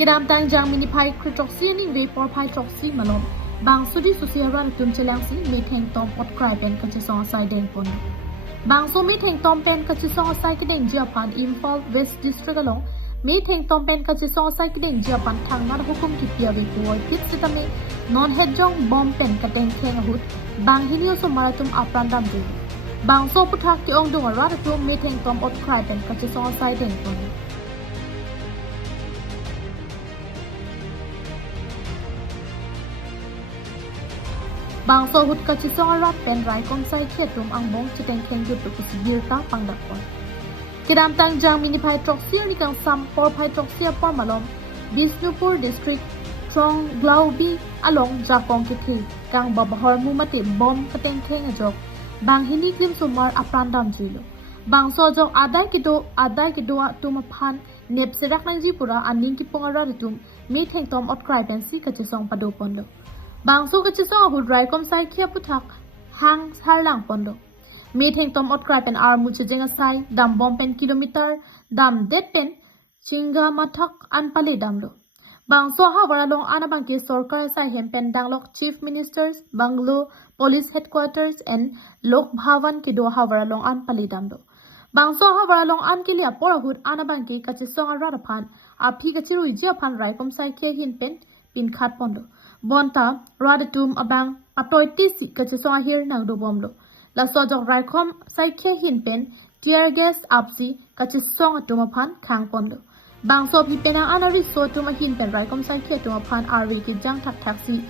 kedam tangjang minipai kritroksi ni vapor pai troksi malom bang sudi susiara tum chelang si me thengtom ot cry pen kachesong sai den pon bang so me thengtom pen kachesong sai kiden japan imphal west district along me thengtom pen kachesong sai kiden japan thangnar hukum ki pia ve ko kit sitame non hedjong bomb pen kateng kheng ahut bang hinio so maratum apqran dam de bang so puthak ti ong dong ara tum me thengtom ot cry pen kachesong sai den pon bang so hut kachesong arat pen rai kom sai khetum ang bong chiteng kheng yu tu kusibir ta pangdak pon kedam tangjang minipai troksi ni kang sam por pai troksi por malom Bisnupur district trong glaubi along jakong kithi kang babahor mu mate bom kateng kheng ajok bang hini klim sumar apqran dam jilo bang so jok adai kido tuma phan nep serak nangji pura aning ki pongara ritum mi thengtom ot cry pen si kachesong pado pondo bang so kachesong ahut rai kom sai khia puthak hang sarlang pondo mi thengtom ot cry pen ar mu chejeng sai dam bom pen kilometer dam det pen chinga mathak anpali damlo bang so ha waralong anabang ke sarkar sai hempen danglok chief ministers banglo police headquarters and lok bhavan ke do ha waralong anpali damlo bang so ha waralong an ke lia porahut anabang ke kachesong aradaphan aphi kachiru japan rai kom sai khe hin pen pin khat pondo bonta radatum abang atoi ti si kachesong ahir nang do bomlo la so jok rai khom sai khe hin pen tear gas apsi kachesong atuma phan khang pondo bang so pi penang anari so tuma hin pen rai kom sai khe tuma phan arwi ki jang thak thak si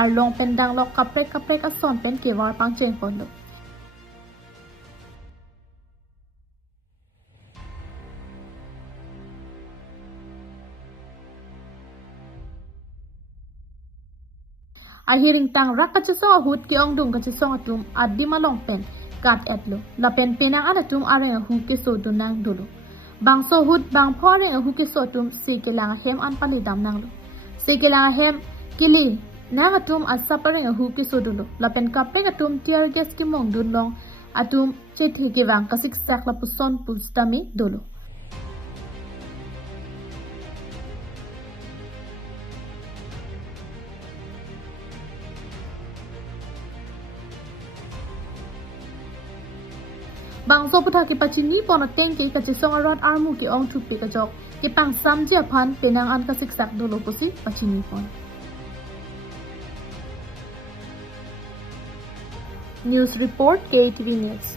ar long pen dang lok kaprek ason pen ke war pang chen pondo ahiring tang rak kachesong ahut ki ong dung kachesong atum adima long pen kat etlo la pen penang anatum areng ahu ke so dunang dulu bang so hut bang phoreng ahu ke so tum se ke lang hem an pali dam nang lo se ke lang hem kili nang atum asapareng ahu ke so dulu la pen kapeng atum tear gas ki mong dun long atum chethe ke wang kasik sak la puson pustami dulu bang so putha ki pachini pon teng ke kachesong arat armu ki ong thup pe ka jok ki pang sam je phan penang an ka siksak dolo pusi pachini pon news report KTV News